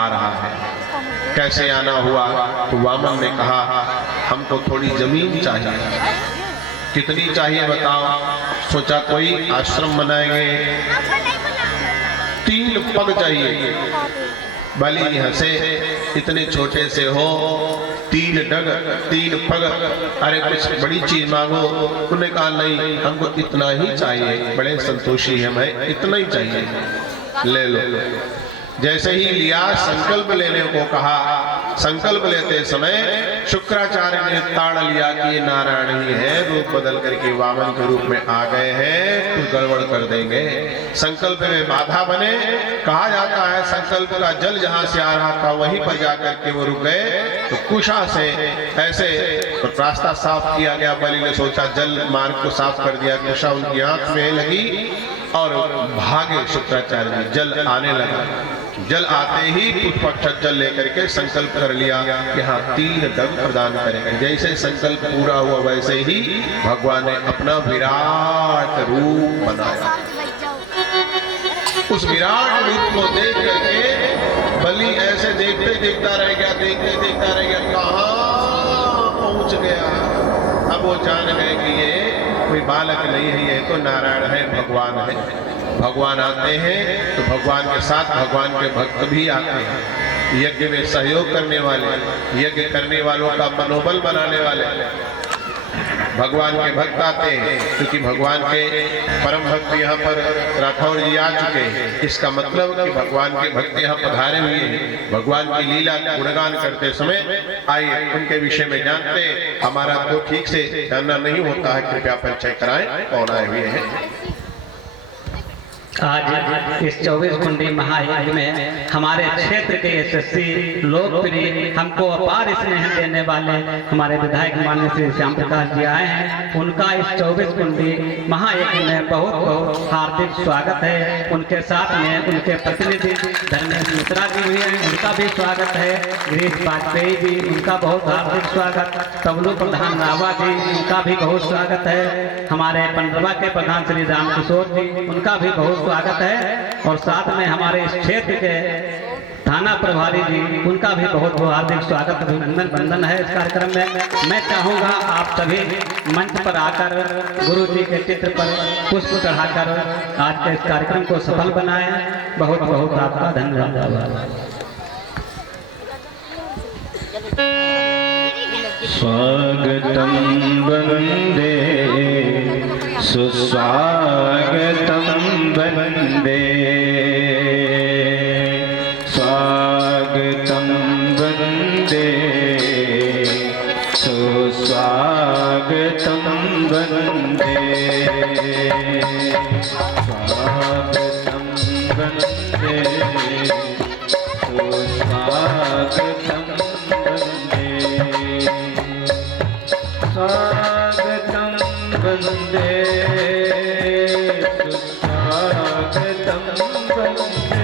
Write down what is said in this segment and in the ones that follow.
आ रहा है। कैसे आना हुआ? तो वामन ने कहा, हमको थोड़ी जमीन चाहिए। कितनी चाहिए बताओ? सोचा कोई आश्रम बनाएंगे, 3 पग चाहिए। बलि हंसे, इतने छोटे से हो, 3 डग 3 पग, अरे कुछ बड़ी चीज मांगो। उन्होंने कहा नहीं, हमको इतना ही चाहिए, बड़े संतोषी है, मैं इतना ही चाहिए, ले लो। जैसे ही लिया, संकल्प लेने को कहा। संकल्प लेते समय शुक्राचार्य ने ताड़ लिया कि ये नारायण ही है, रूप बदल करके वामन के रूप में आ गए हैं, कुछ गड़बड़ कर देंगे। संकल्प में बाधा बने। कहा जाता है संकल्प का जल जहां से आ रहा था वहीं पर जाकर के वो रुक गए। तो कुशा से ऐसे तो रास्ता साफ किया गया। बलि ने सोचा जल मार्ग को साफ कर दिया। कुशा उनकी आंख में लगी और भागे शुक्राचार्य जी। जल आने लगा। जल आते ही पुष्पक्षत जल लेकर के संकल्प कर लिया कि हाँ 3 डग प्रदान करेंगे। जैसे संकल्प पूरा हुआ वैसे ही भगवान ने अपना विराट रूप बनाया। उस विराट रूप को देख करके बलि ऐसे देखता रह गया, देखता रह गया, कहाँ पहुंच गया। अब वो जान गए कि ये कोई बालक नहीं है, ये तो नारायण है, भगवान है। भगवान आते हैं तो भगवान के साथ भगवान के भक्त भी आते हैं। यज्ञ में सहयोग करने वाले, यज्ञ करने वालों का मनोबल बनाने वाले भगवान के भक्त आते हैं। क्योंकि भगवान के परम भक्त यहाँ पर राठौर जी आ चुके हैं। इसका मतलब कि भगवान के भक्त यहाँ पधारे हुए हैं। भगवान की लीला गुणगान करते समय आइए उनके विषय में जानते। हमारा तो ठीक से जानना नहीं होता है, कृपया परिचय कराएं कौन आए हुए हैं। आज इस 24 कुंडी महायज्ञ में हमारे क्षेत्र के यशस्वी लोकप्रिय हमको अपार स्नेह देने वाले हमारे विधायक माननीय श्री श्याम प्रकाश जी आए हैं। उनका इस 24 कुंडी महायज्ञ में बहुत बहुत हार्दिक स्वागत है। उनके साथ में उनके प्रतिनिधि धर्मेश मिश्रा जी भी हैं, उनका भी स्वागत है। गिरीश वाजपेयी जी, उनका बहुत हार्दिक स्वागत। तबलू प्रधान रावा जी, उनका भी बहुत स्वागत है। हमारे पंडरवा के प्रधान श्री राम किशोर जी, उनका भी बहुत स्वागत है। और साथ में हमारे इस क्षेत्र के थाना प्रभारी जी, उनका भी बहुत बहुत हार्दिक स्वागत अभिनंदन वंदन है। इस कार्यक्रम में मैं चाहूँगा आप सभी मंच पर आकर गुरु जी के चित्र पर पुष्प चढ़ाकर आज के इस कार्यक्रम को सफल बनाएं। बहुत बहुत आपका धन्यवाद। स्वागतम वंदे सुस्वागतम वंदे, स्वागतम वंदे सुस्वागतम वंदे, स्वागतम वंदे सुस्वागतम वंदे, स्वागतम वंदे सुस्वागतम वंदे, स्वागतम वंदे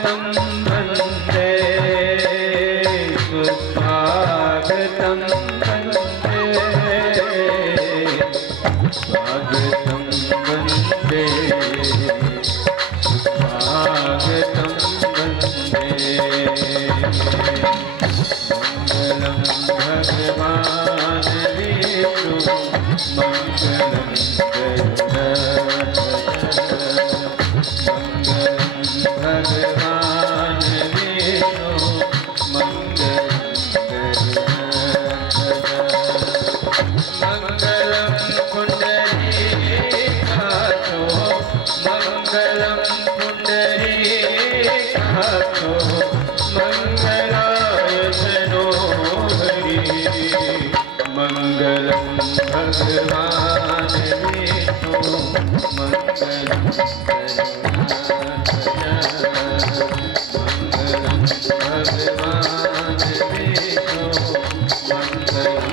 सुस्वागतम वंदे, स्वागतम वंदे सुस्वागतम वंदे। मंगलम भगवान विष्णु मंगलम गरुड़ध्वज, मंगलम भगवान विष्णु मंगलम गरुड़ध्वज, मंगलम पुंडरीकाक्षो, मंगलम पुंडरीकाक्षो, मंगलाय तनो हरि, मंगलम भगवान विष्णु मंगलम गरुड़ध्वज, मंगलम भगवान विष्णु मंगलम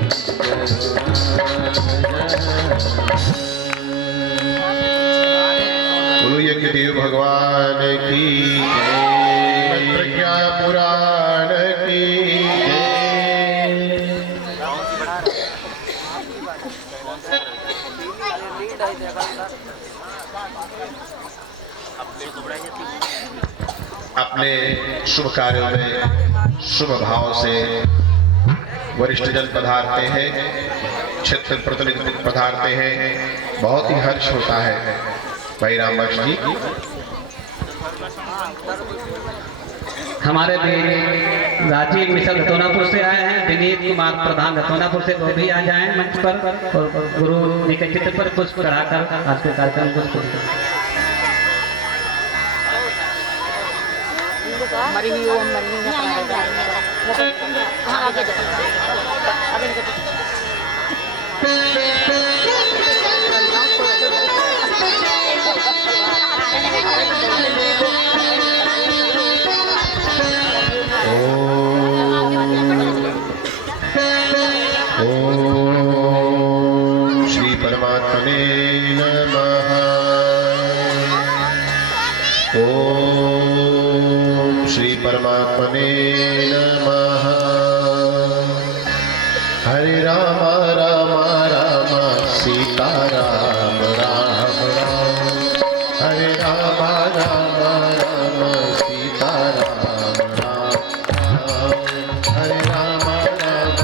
गरुड़ध्वज। बोलो यज्ञ देव भगवान की जय, प्रज्ञा पुराण की जय। अपने अपने शुभ कार्यों में शुभ भाव से वरिष्ठ जन पधारते हैं, क्षेत्र प्रतिनिधि पधारते हैं, बहुत ही हर्ष होता है। भाई रामबख्श जी हमारे भी राजीव मिश्र धतोनापुर से आए हैं, विनीत कुमार प्रधान धतोनापुर से, वो भी आ जाएं मंच पर और गुरु जी के चित्र पर पुष्प चढ़ाकर आज के कार्यक्रम को शुरू करें। श्री परमात्मने नमः। ओम श्री परमात्मने नमः। हरे राम राम राम सीता राम राम राम। हरे राम राम राम सीता राम राम राम। हरे राम राम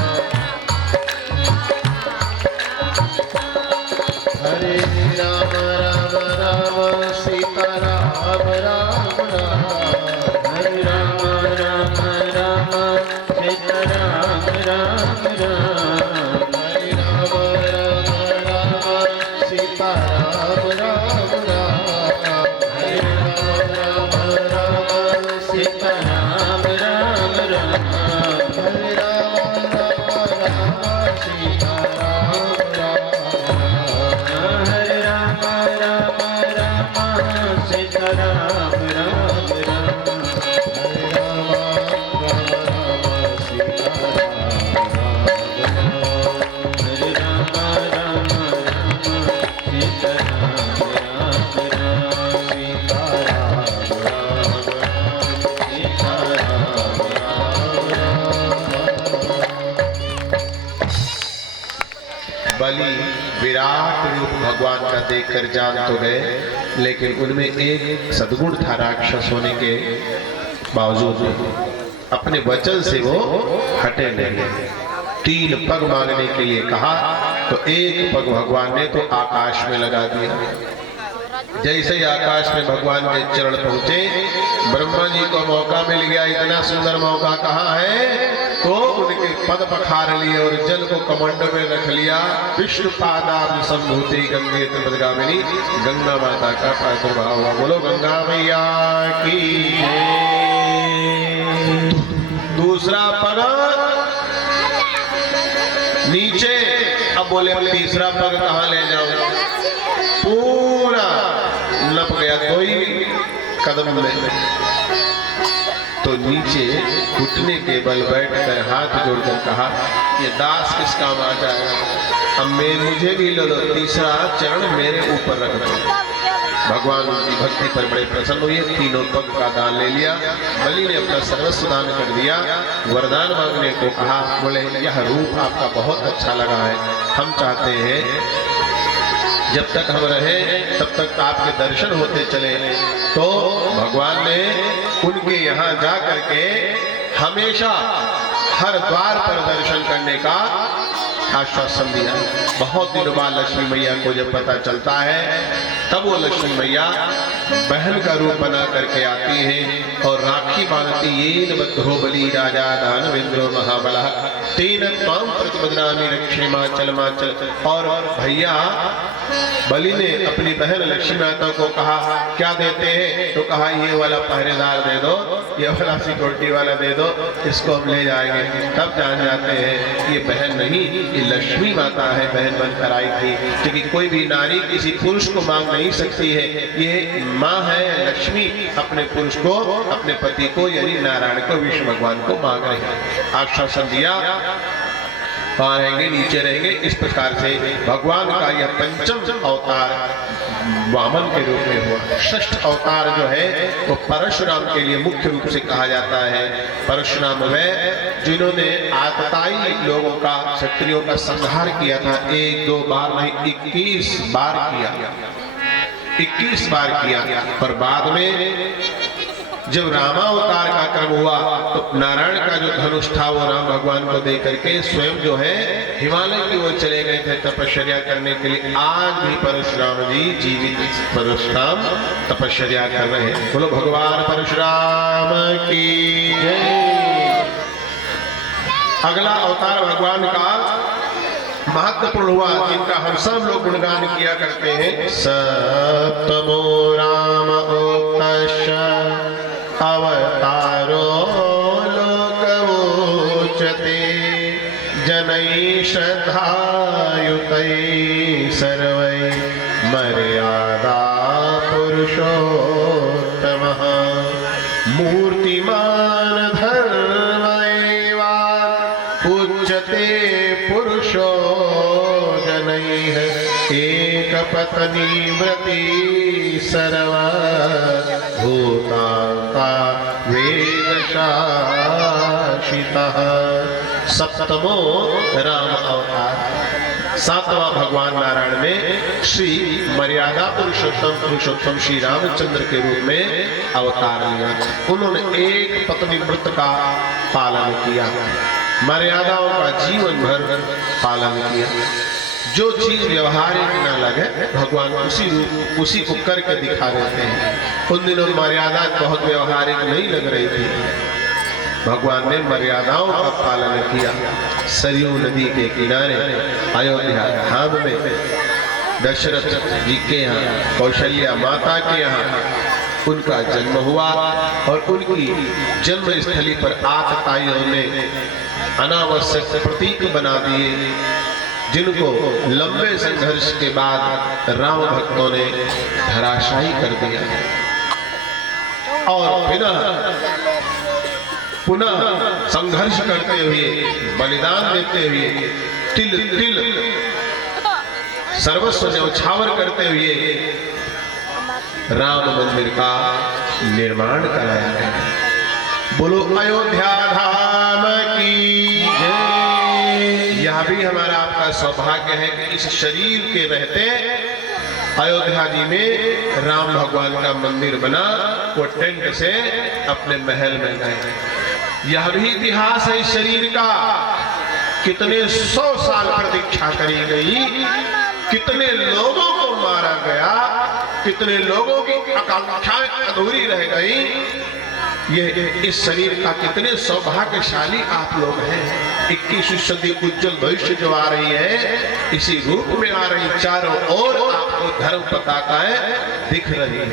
हरे राम राम राम सीता राम राम राम। हरे राम राम राम सीता राम राम राम। हरे राम राम राम सीता राम राम राम। हरे राम राम राम सीता राम राम राम। हरे राम राम राम सीता राम राम। हरे राम राम राम सीता राम राम राम। हरे राम राम राम सीता राम राम। हरे राम राम राम सीता राम राम। सीता राम राम सीता राम राम। बलि विराट रूप भगवान का देखकर जान तो गए, लेकिन उनमें एक सद्गुण था राक्षस होने के बावजूद अपने वचन से वो हटे नहीं। 3 पग मांगने के लिए कहा तो एक पग भगवान ने तो आकाश में लगा दिया। जैसे ही आकाश में भगवान के चरण पहुंचे, ब्रह्मा जी को मौका मिल गया। इतना सुंदर मौका कहाँ है, तो उनके पद पखार लिए और जल को कमंड में रख लिया। विष्णु पादाब्ज संभूति गंगे त्रिपदगामिनी, गंगा माता का प्रादुर्भाव हुआ। बोलो गंगा मैया की जय। दूसरा पग नीचे, अब बोले तीसरा पग कहाँ ले जाओ, पूरा लप गया 2 ही कदम में। तो नीचे घुटने के बल बैठकर हाथ जोड़कर कहा, ये दास किस काम आ जाएगा, अब मुझे भी लो, तीसरा चरण मेरे ऊपर रख दो। भगवान उनकी भक्ति पर बड़े प्रसन्न हुए, 3 पग का दान ले लिया। बलि ने अपना सर्वस्व दान कर दिया। वरदान मांगने को कहा, बोले यह रूप आपका बहुत अच्छा लगा है, हम चाहते हैं जब तक हम रहे तब तक आपके दर्शन होते चले। तो भगवान ने उनके यहाँ जा करके हमेशा हर द्वार पर दर्शन करने का आश्वासन दिया। बहुत दिनों बाद लक्ष्मी मैया को जब पता चलता है, तब वो लक्ष्मी मैया बहन का रूप बना करके आती हैं और राखी बांधती। येन बद्धो बलि राजा दानवेंद्रो महाबला तेन त्वां प्रतिबध्नामि रक्षेमाचल माचल। और भैया बलि ने अपनी बहन लक्ष्मी माता को कहा, क्या देते हैं, तो कहा ये वाला पहरेदार दे दो, ये वाला सिक्योरिटी वाला दे दो, इसको हम ले जाएंगे। तब जान जाते हैं ये बहन नहीं, ये लक्ष्मी माता है, बहन बनकर आई थी। क्योंकि कोई भी नारी किसी पुरुष को मांग नहीं सकती है, ये माँ है लक्ष्मी, अपने पुरुष को, अपने पति को यानी नारायण को, विष्णु भगवान को मांग रहे हैं। आश्वासन दिया, वहां रहेंगे, नीचे रहेंगे। इस प्रकार से भगवान का यह 5वां अवतार वामन के रूप में हुआ। 6ठ अवतार जो है वो परशुराम के लिए मुख्य रूप से कहा जाता है। परशुराम वे जिन्होंने आतताई लोगों का, क्षत्रियों का संहार किया था। 1-2 बार नहीं, 21 बार किया, 21 बार किया। और बाद में जब रामावतार का क्रम हुआ तो नारायण का जो धनुष था वो राम भगवान को दे करके स्वयं जो है हिमालय की ओर चले गए थे तपश्चर्या करने के लिए। आज भी परशुराम जी जीवित परशुराम तपश्चर्या कर रहे हैं। बोलो भगवान परशुराम की जय। अगला अवतार भगवान का महत्वपूर्ण हुआ जिनका हम सब लोग गुणगान किया करते हैं। सप्तमो राम उक्तश्च अवतारो लोकवोचते जनैः श्रद्धायुतैः सर्वैः मर्यादा पुरुषोत्तमः मूर्तिमान धर्मैवा पूज्यते पुरुषो जनैः एकपत्नी व्रती सर्वभूतान्ता वेदशासितः। सप्तमो राम अवतार, सातवां भगवान नारायण ने श्री मर्यादा पुरुषोत्तम श्री रामचंद्र के रूप में अवतार लिया। उन्होंने एक पत्नी व्रत का पालन किया, मर्यादाओं का जीवन भर पालन किया। जो चीज व्यवहारिक न लगे भगवान उसी को करके दिखा देते हैं। उन दिनों मर्यादा बहुत व्यवहारिक नहीं लग रही थी, भगवान ने मर्यादाओं का पालन किया। सरयू नदी के किनारे अयोध्या धाम में दशरथ जी के यहाँ कौशल्या माता के यहाँ उनका जन्म हुआ और उनकी जन्म स्थली पर आतताइयों ने अनावश्यक प्रतीक बना दिए, जिनको लंबे संघर्ष के बाद राम भक्तों ने धराशायी कर दिया और पुनः संघर्ष करते हुए बलिदान देते हुए तिल तिल सर्वस्व न्यौछावर करते हुए राम मंदिर का निर्माण कराया गया। बोलो अयोध्या धाम की जय। यह भी हमारा आपका सौभाग्य है कि इस शरीर के रहते अयोध्या जी में राम भगवान का मंदिर बना, वो टेंट से अपने महल में गए। यह भी इतिहास है इस शरीर का। कितने 100 साल प्रतीक्षा करी गई, कितने लोगों को मारा गया, कितने लोगों की आकांक्षाएं अधूरी रह गई। ये इस शरीर का कितने सौभाग्यशाली आप लोग हैं। 21वीं सदी उज्जवल भविष्य जो आ रही है, इसी रूप में आ रही, चारों ओर आपको धर्म पताकाएं दिख रही है।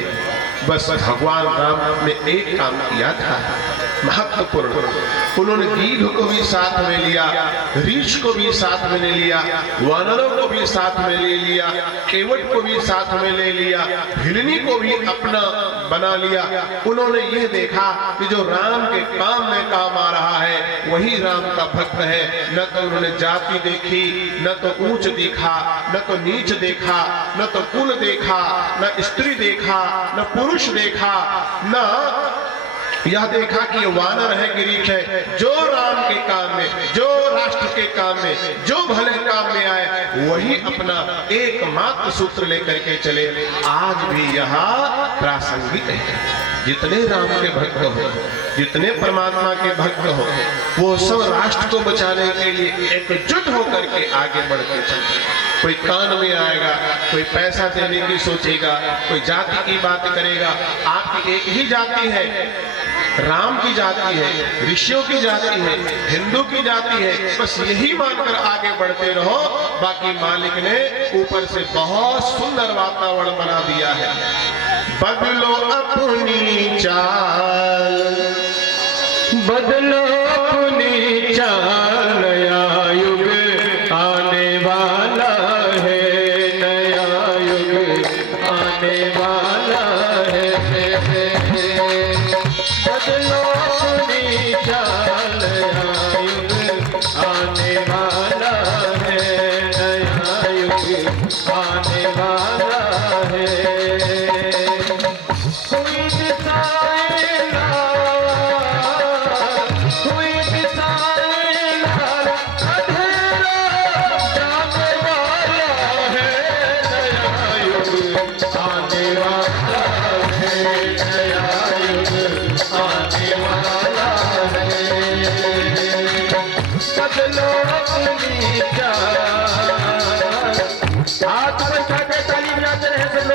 बस भगवान राम ने एक काम किया था महत्वपूर्ण, उन्होंने गीध को भी साथ में लिया, रीछ को भी साथ में ले लिया, वानरों को भी साथ में ले लिया, केवट को भी साथ में ले लिया, हिरनी को भी अपना बना लिया। उन्होंने ये देखा कि जो राम के काम में काम आ रहा है वही राम का भक्त है। न तो उन्होंने जाति देखी, न तो ऊंच देखा, न तो नीच देखा, न तो कुल देखा, न स्त्री देखा, न पुरुष देखा, न यह देखा कि ये वानर है, गिरीश है। जो राम के काम में, जो राष्ट्र के काम में, जो भले काम में आए वही अपना एकमात्र सूत्र लेकर के चले। आज भी यहाँ प्रासंगिक है। जितने राम के भक्त हो, जितने परमात्मा के भक्त हो, वो सब राष्ट्र को बचाने के लिए एकजुट होकर के आगे बढ़ते चलते। कोई कान में आएगा, कोई पैसा देने की सोचेगा, कोई जाति की बात करेगा। आपकी एक ही जाति है, राम की जाति है, ऋषियों की जाति है, हिंदू की जाति है। बस यही मानकर आगे बढ़ते रहो। बाकी मालिक ने ऊपर से बहुत सुंदर वातावरण बना दिया है। बदलो अपनी चाल, बदलो अपनी चाल, नया युग आने वाला है, नया युग आने वाला है। बदलो अपनी चाल, नया युग आने वाला है, नया युग आने वाला है। आने वाला है। बदलो अपनी चाल, हाथ उठा के ताली बजाते रहे सब लोग।